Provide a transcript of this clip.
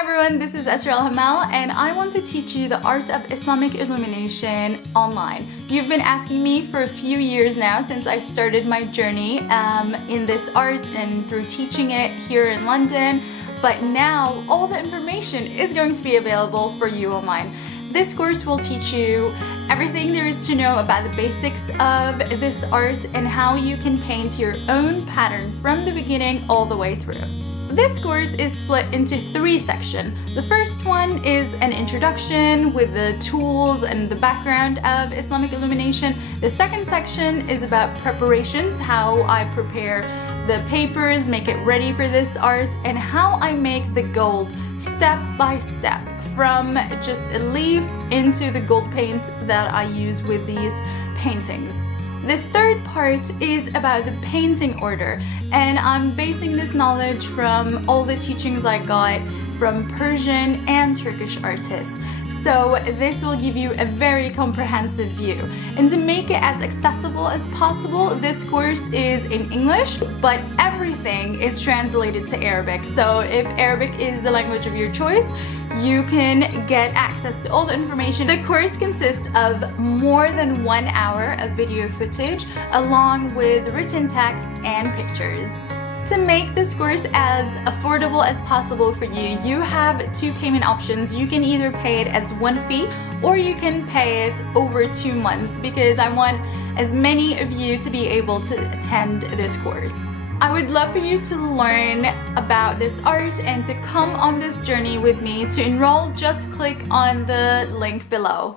everyone, this is Esra Al-Hamal and I want to teach you the art of Islamic Illumination online. You've been asking me for a few years now since I started my journey in this art and through teaching it here in London, but now all the information is going to be available for you online. This course will teach you everything there is to know about the basics of this art and how you can paint your own pattern from the beginning all the way through. This course is split into 3 sections. The first one is an introduction with the tools and the background of Islamic Illumination. The second section is about preparations, how I prepare the papers, make it ready for this art, and how I make the gold step by step from just a leaf into the gold paint that I use with these paintings. The third part is about the painting order, and I'm basing this knowledge from all the teachings I got from Persian and Turkish artists. So this will give you a very comprehensive view. And to make it as accessible as possible, this course is in English, but everything is translated to Arabic. So if Arabic is the language of your choice, you can get access to all the information. The course consists of more than 1 hour of video footage along with written text and pictures. To make this course as affordable as possible for you, you have 2 payment options. You can either pay it as one fee or you can pay it over 2 months because I want as many of you to be able to attend this course. I would love for you to learn about this art and to come on this journey with me. To enroll, just click on the link below.